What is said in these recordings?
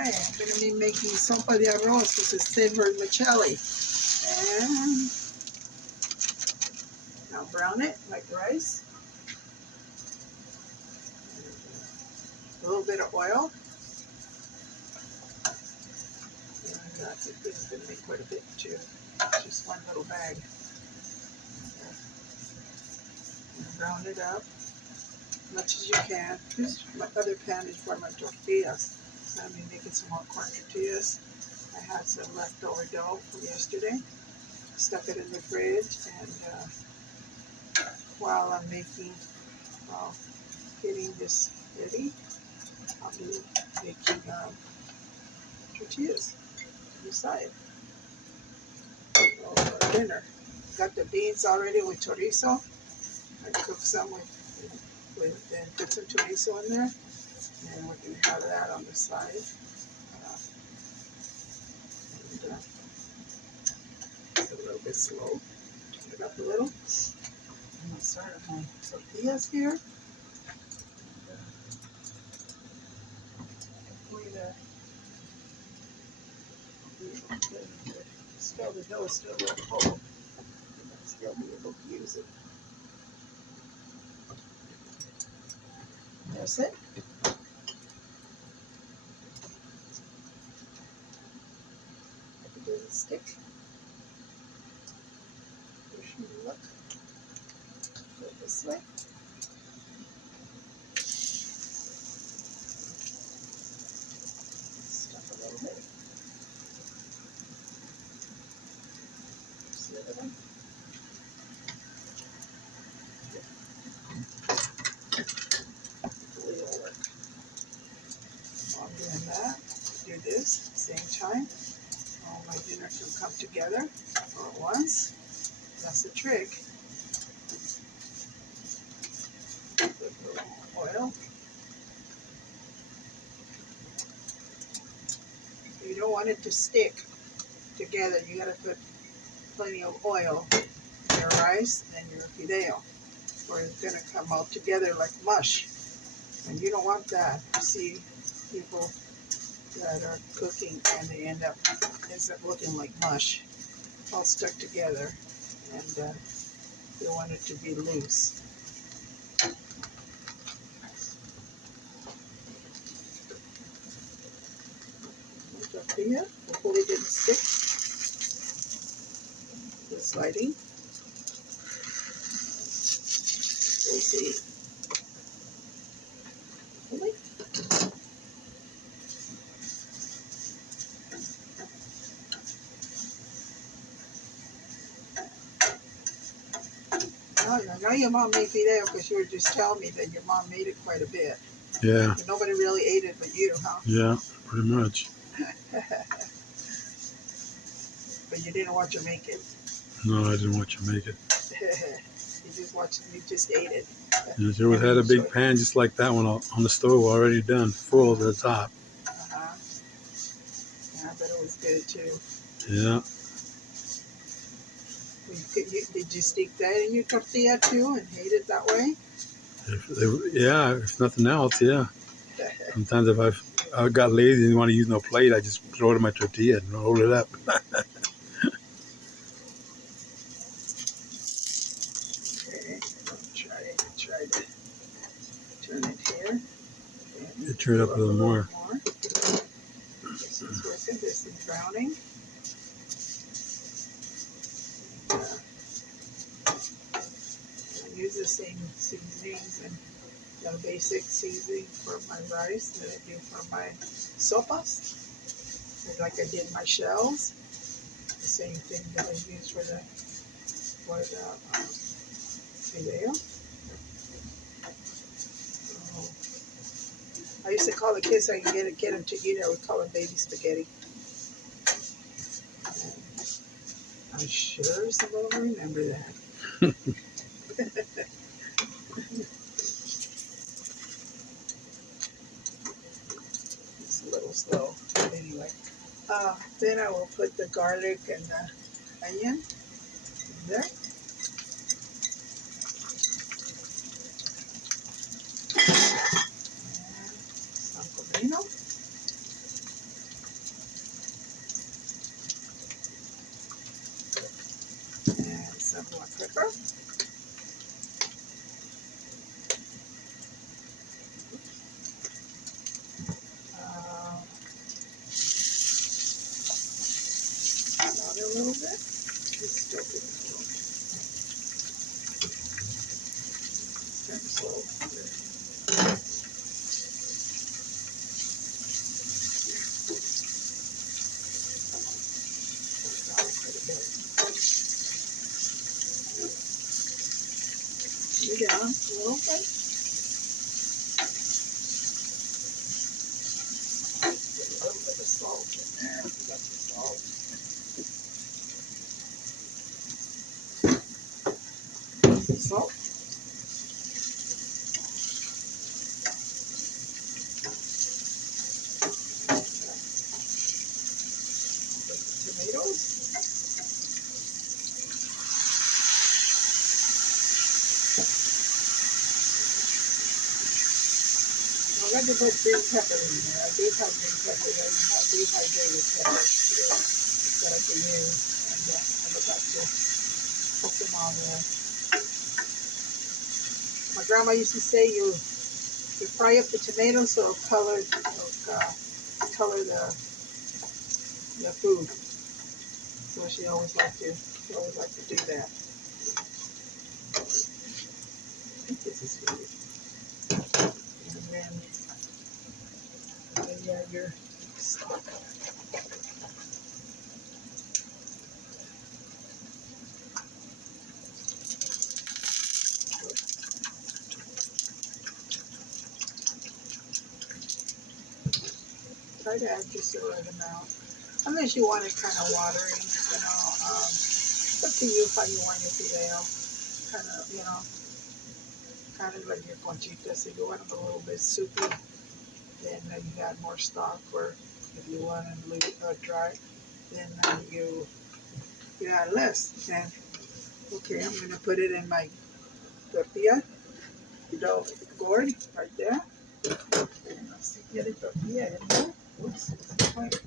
Alright, I'm going to be making sopa de arroz. This is thin vermicelli. And now brown it like rice. A little bit of oil. And I think this is going to make quite a bit too. Just one little bag. And brown it up as much as you can. My other pan is for my tortillas. So I'm making some more corn tortillas. I had some leftover dough from yesterday. Stuck it in the fridge, and while I'm getting this ready, I'll be making tortillas on the side for dinner. Got the beans already with chorizo. I cooked some and put some chorizo in there, and we're going to have that on the side. It's a little bit slow. Turn it up a little. I'm going to start on my tortillas here. Still, the dough is still a little cold. I'll still be able to use it. That's it. It doesn't stick. Where should we look? Go this way. Stuff a little bit. See the other one? Hopefully it'll work. While I'm doing that, do this at the same time. All my dinner can come together all at once. That's the trick. Put a little oil. You don't want it to stick together. You got to put plenty of oil in your rice and your fidello, or it's going to come all together like mush. And you don't want that. You see people that are cooking and they ends up looking like mush, all stuck together, and you don't want it to be loose. Tortilla, hopefully it didn't stick. The sliding. We'll see. Hopefully. I know your mom made fideo because you were just telling me that your mom made it quite a bit. Yeah. But nobody really ate it but you, huh? Yeah, pretty much. But you didn't watch her make it. No, I didn't want you to make it. You just ate it. You sure had a big pan just like that one on the stove already done, full to the top. Uh-huh. Yeah, but it was good too. Yeah. Did you stick that in your tortilla too and ate it that way? If nothing else, yeah. Sometimes if I got lazy and didn't want to use no plate, I just throw it in my tortilla and roll it up. Okay, try to turn it here. You turn it up a little more. This is working. This is browning. I use the same seasonings and the basic seasoning for my rice that I do for my sopas. Like I did my shells. The same thing that I use for the fidello. I used to call the kids so I can get them to eat it. I would call them baby spaghetti. And I'm sure some of them remember that. It's a little slow, but anyway. Then I will put the garlic and the onion in there. And some comino. More pepper. Salt it a little bit. Just still good. Turn slow. It down a little bit. Put a little bit of salt in there. We got the salt. Some salt. Tomatoes. I got to put green pepper in there. I do have green pepper. I have dehydrated peppers too that I can use. And I'm about to put them on there. My grandma used to say you fry up the tomatoes so it'll color the food. So she always liked to do that. I think this is good. And then you have your stock. Try to add just the right amount. Unless you want it kind of watery, it's up to you how you want your fidello. Kind of like your conchitas. If you want them a little bit soupy, then you add more stock. Or if you want them a little dry, then you add less. And okay, I'm gonna put it in my tortilla gourd right there. And let's get a tortilla in there. Oops, wait.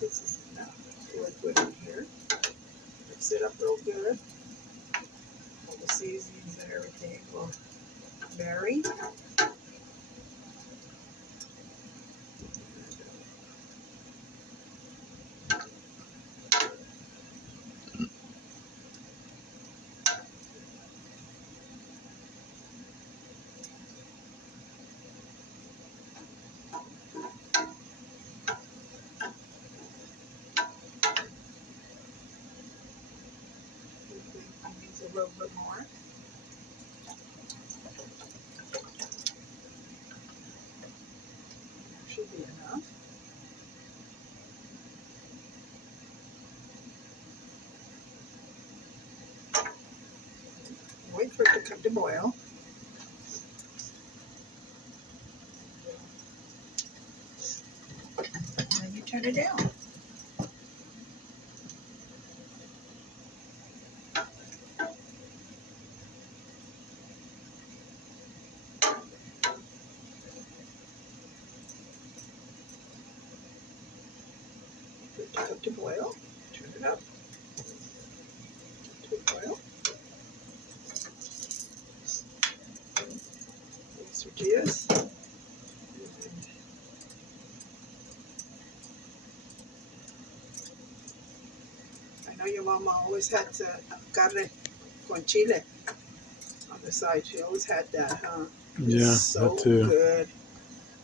This is enough liquid in here. Mix it up real good. All the seasonings and everything will marry. Needs a little bit more. That should be enough. Wait for it to come to boil. And then you turn it down. For it to come to boil. Turn it up. To boil. These tortillas. I know your mama always had carne con chile on the side. She always had that, huh? Yeah, so that too. Good.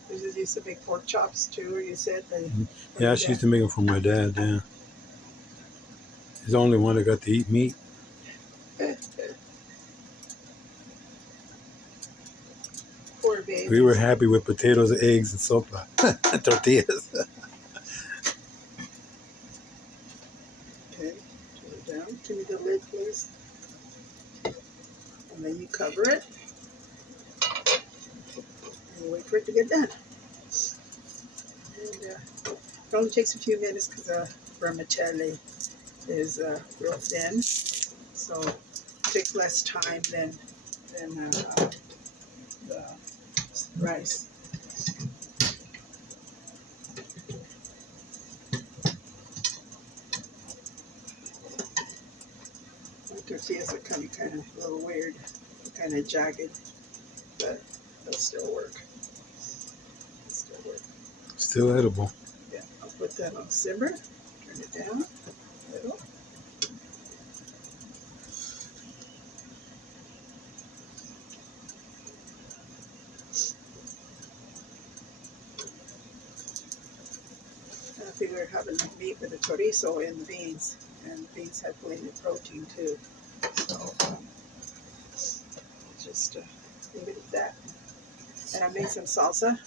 This is used to make pork chops too, or you said that. Yeah, she used to make them for my dad. Yeah, he's the only one that got to eat meat. Poor baby. We were happy with potatoes, eggs, and sopa, tortillas. Okay, turn it down. Give me the lid, please. And then you cover it. And you wait for it to get done. And it only takes a few minutes because vermicelli is real thin. So it takes less time than than the rice. My tortillas are kind of a little weird, kind of jagged, but they'll still work. They'll still work. Still edible. Yeah, I'll put that on simmer, turn it down a little. I figured having the meat with the chorizo and the beans, and beans have plenty of protein too. So just leave it at that. And I made some salsa.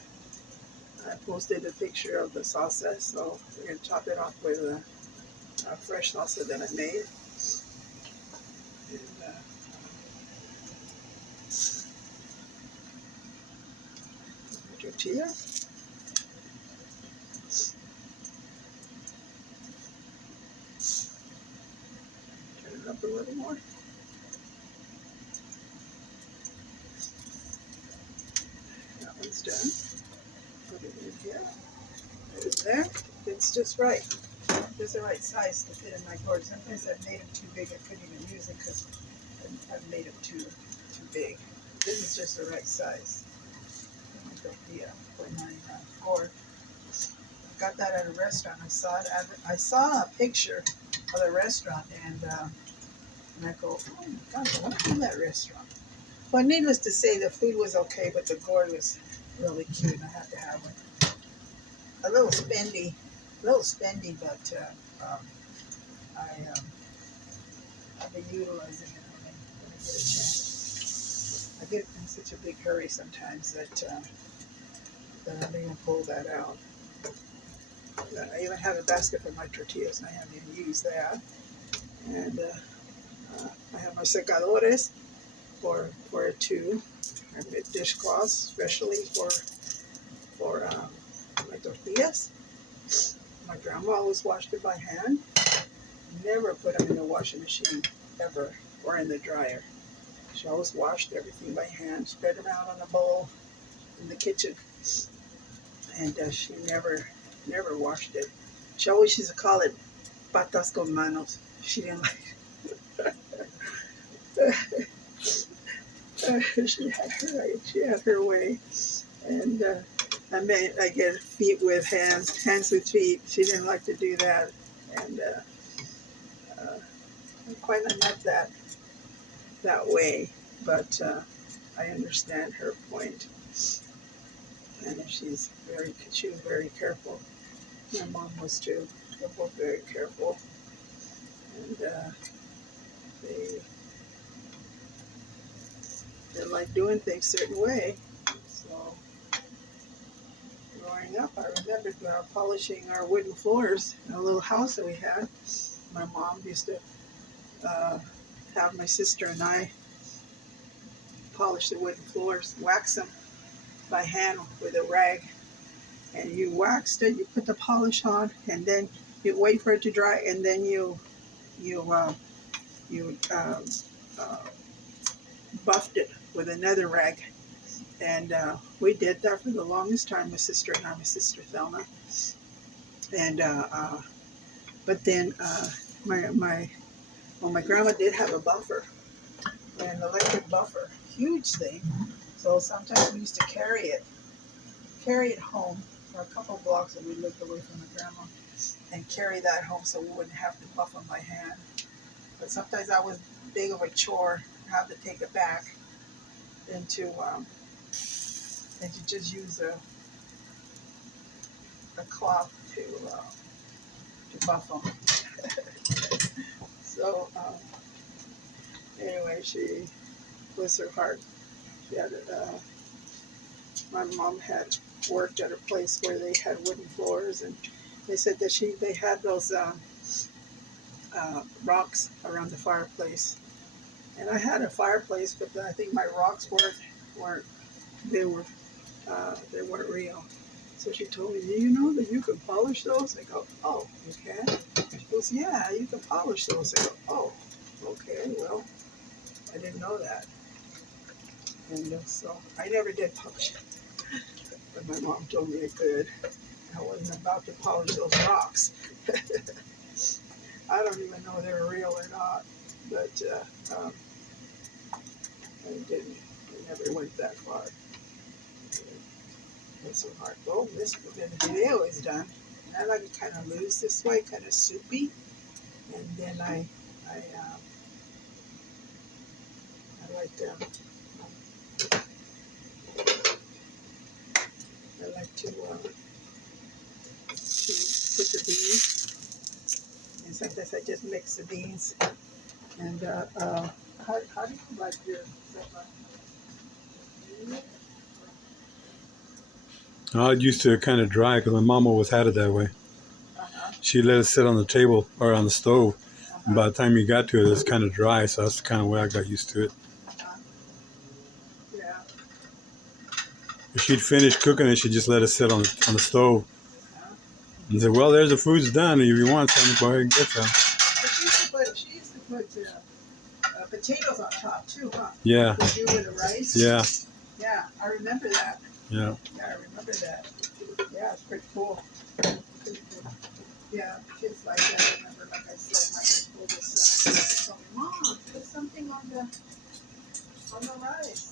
I posted a picture of the salsa, so we're going to top it off with a fresh salsa that I made. And, tortilla. Turn it up a little more. That one's done. Put it in here. Put it there. It's just right. Just the right size to fit in my gourd. Sometimes I've made them too big. I couldn't even use it because I've made them too big. This is just the right size. My tortilla for my gourd. I got that at a restaurant. I saw a picture of the restaurant, and I go, oh my God, I want to go to that restaurant. Well, needless to say, the food was okay, but the gourd was really cute, and I had to have it. A little spendy, but I've been utilizing it when I get a chance. I get in such a big hurry sometimes that I'm going to pull that out. I even have a basket for my tortillas, and I haven't even used that. And I have my secadores for two. I have dishcloths, especially for my tortillas. My grandma always washed it by hand. Never put them in the washing machine, ever, or in the dryer. She always washed everything by hand, spread them out on a bowl in the kitchen. And she never washed it. She always used to call it patas con manos. She didn't like she had her way. And I get feet with hands with feet. She didn't like to do that. And I'm quite not that way, but I understand her point. And if she was very careful. My mom was too. They're both very careful. And they like doing things a certain way. So growing up, I remember polishing our wooden floors in a little house that we had. My mom used to have my sister and I polish the wooden floors, wax them by hand with a rag. And you waxed it, you put the polish on, and then you wait for it to dry, and then you buffed it with another rag. And we did that for the longest time, my sister and I, my sister Thelma. And but then my grandma did have a buffer, an electric buffer, huge thing. So sometimes we used to carry it home for a couple blocks that we lived away from my grandma, and carry that home so we wouldn't have to buff them by hand. But sometimes that was big of a chore, have to take it back, than to just use a cloth to buff them. So anyway, she, bless her heart, she had my mom had worked at a place where they had wooden floors, and they said that they had those rocks around the fireplace. And I had a fireplace, but I think my rocks weren't real. So she told me, do you know that you can polish those? I go, oh, you can? She goes, yeah, you can polish those. I go, oh, okay, well, I didn't know that. And so I never did polish it, but my mom told me I could. I wasn't about to polish those rocks. I don't even know if they were real or not, but I didn't. I never went that far. It's so hard. Oh, this video is done. And I like it kind of loose this way, kind of soupy. And then I like to put the beans. And sometimes I just mix the beans. And how do you like your Sopa? I used to kind of dry because my mom always had it that way. Uh-huh. She let it sit on the table or on the stove. And by Uh-huh. the time you got to it, it's kind of dry. So that's the kind of way I got used to it. Uh-huh. Yeah. If she'd finish cooking it, she'd just let it sit on the stove. Uh-huh. And say, well, there's the food's done. If you want some, go ahead and get some. But she used to put potatoes on top too, huh? Yeah. Would you with the rice? Yeah. Yeah, I remember that. Yeah. Yeah, I remember that. Yeah, it's pretty cool. Pretty cool. Yeah, kids like that. I remember, like I said, my oldest son told me, Mom, put something on the rice.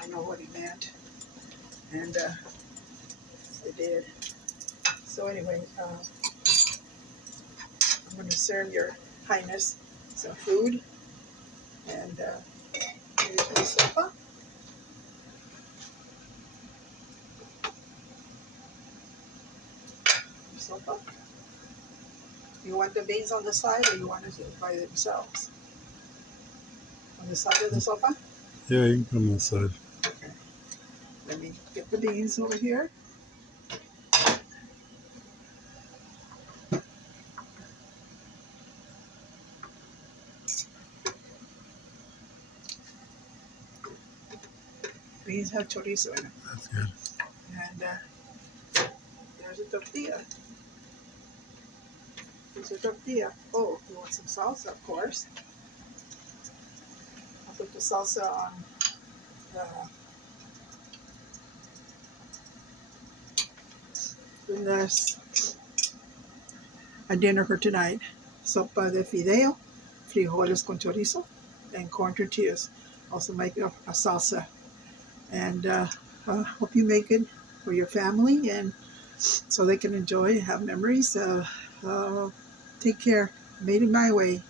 I know what he meant, and I did. So anyway, I'm going to serve Your Highness some food, and here's my sopa. Sopa. You want the beans on the side, or you want it by themselves? On the side of the sopa? Yeah, you can put them on the side. Okay. Let me get the beans over here. Beans have chorizo in it. That's good. And there's a tortilla. There's a tortilla. Oh, you want some salsa, of course. I'll put the salsa on and that's a dinner for tonight. Sopa de fidello, frijoles con chorizo, and corn tortillas. Also make a salsa. And hope you make it for your family and so they can enjoy and have memories. Take care. Made it my way.